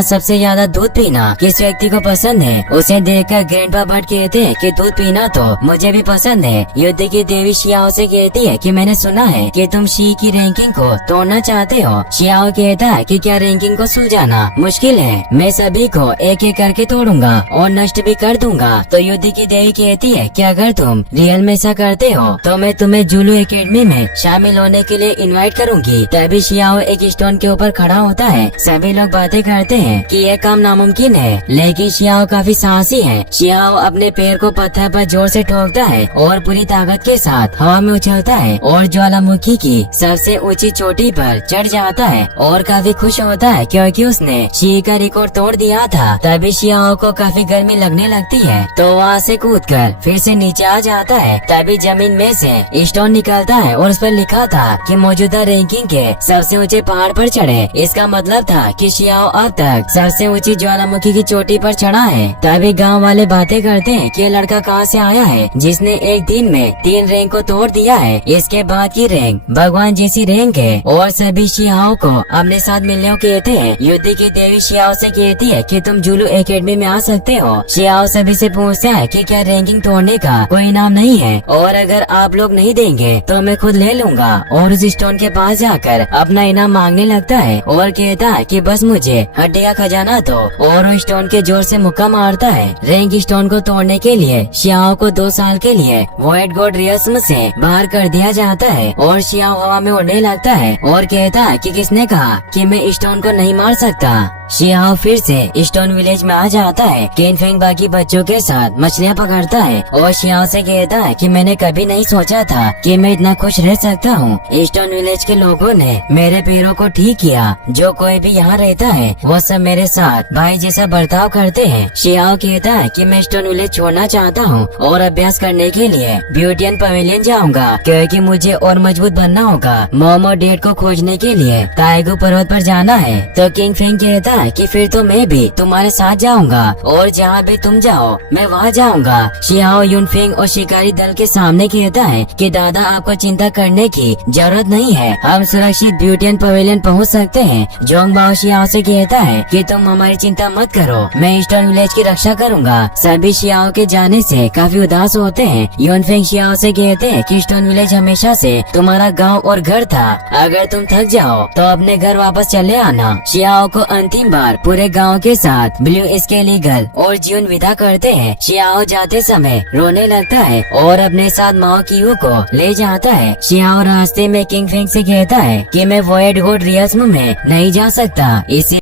यहाँ सबसे ज्यादा दूध पीना किस व्यक्ति को पसंद है? उसे देखकर ग्रैंडपा भट्ट कहते हैं कि दूध पीना तो मुझे भी पसंद है। युद्ध की देवी शियाओ से कहती है कि मैंने सुना है कि तुम शी की रैंकिंग को तोड़ना चाहते हो। शियाओ कहता है कि क्या रैंकिंग को सुलझाना मुश्किल है? मैं सभी को एक एक करके तोड़ूंगा और नष्ट भी कर दूंगा। तो युद्ध की देवी कहती है कि अगर तुम रियल में ऐसा करते हो तो मैं तुम्हें जुलू एकेडमी में शामिल होने के लिए इनवाइट करूंगी। तभी शियाओ एक स्टोन के ऊपर खड़ा होता है। सभी लोग बातें करते हैं कि यह काम नामुमकिन है, लेकिन शियाओ काफी साहसी है। शियाओ अपने पैर को पत्थर पर जोर से ठोकता है और पूरी ताकत के साथ हवा में उछलता है और ज्वालामुखी की सबसे ऊंची चोटी पर चढ़ जाता है और काफी खुश होता है क्योंकि उसने शी का रिकॉर्ड तोड़ दिया था। तभी शियाओ को काफी गर्मी लगने लगती है तो वहाँ से कूदकर फिर से नीचे आ जाता है। तभी जमीन में से स्टोन निकलता है और उस पर लिखा था कि मौजूदा रैंकिंग के सबसे ऊंचे पहाड़ पर चढ़े। इसका मतलब था कि शियाओ अब तक सबसे ऊंची ज्वालामुखी की चोटी पर चढ़ा है। तभी गांव वाले बातें करते हैं कि ये लड़का कहाँ से आया है जिसने एक दिन में 3 रैंक को तोड़ दिया है। इसके बाद की रैंक भगवान जैसी रैंक है और सभी शियाओ को अपने साथ मिलने को कहते हैं। युद्ध की देवी शियाओ से कहती है कि तुम जुलू एकेडमी में आ सकते हो। शियाओ सभी से पूछता है कि क्या रैंकिंग तोड़ने का कोई इनाम नहीं है और अगर आप लोग नहीं देंगे तो मैं खुद ले लूंगा। और उस स्टोन के पास जाकर अपना इनाम मांगने लगता है और कहता है कि बस मुझे हड्डी का खजाना दो और वो स्टोन के जोर से मुक्का मारता है। रैंक स्टोन को तोड़ने के लिए शियाओ को 2 साल के लिए वॉइड गॉड रियस्म से बाहर कर दिया जाता है और शियाओ हवा में उड़ने लगता है और कहता है कि किसने कहा कि मैं स्टोन को नहीं मार सकता। शियाओ फिर से स्टोन विलेज में आ जाता है। केन फेंग बाकी बच्चों के साथ मछलियाँ पकड़ता है और शियाओ से कहता है कि मैंने कभी नहीं सोचा था कि मैं इतना खुश रह सकता हूँ। स्टोन विलेज के लोगों ने मेरे पैरों को ठीक किया। जो कोई भी यहाँ रहता है वो सब मेरे साथ भाई जैसा बर्ताव करते हैं। शियाओ कहता है कि मैं स्टोन विलेज छोड़ना चाहता हूँ और अभ्यास करने के लिए ब्यूटियन पवेलियन जाऊंगा क्योंकि मुझे और मजबूत बनना होगा। मॉम और डैड को खोजने के लिए ताइगू पर्वत पर जाना है। तो किंग फेंग कहता है कि फिर तो मैं भी तुम्हारे साथ जाऊंगा और जहाँ भी तुम जाओ मैं वहाँ जाऊंगा। शियाओ युनफेंग और शिकारी दल के सामने कहता है कि दादा आपको चिंता करने की जरूरत नहीं है, हम सुरक्षित ब्यूटियन पवेलियन पहुँच सकते हैं। जोंग बाओ शियाओ से कहता है कि तुम हमारी चिंता मत करो, मैं स्टोन विलेज की रक्षा करूंगा। सभी शियाओ के जाने से काफी उदास होते हैं। युनफेंग शियाओ से कहते हैं कि स्टोन विलेज हमेशा से तुम्हारा गाँव और घर था, अगर तुम थक जाओ तो अपने घर वापस चले आना। शियाओ को अंतिम बार पूरे गांव के साथ ब्लू स्केल ईगल और ज्यून विदा करते हैं। शियाओ जाते समय रोने लगता है और अपने साथ माओ कियू को ले जाता है। शियाओ रास्ते में किंग फेंग से कहता है कि मैं वॉइड गॉड रियस्म में नहीं जा सकता, इसी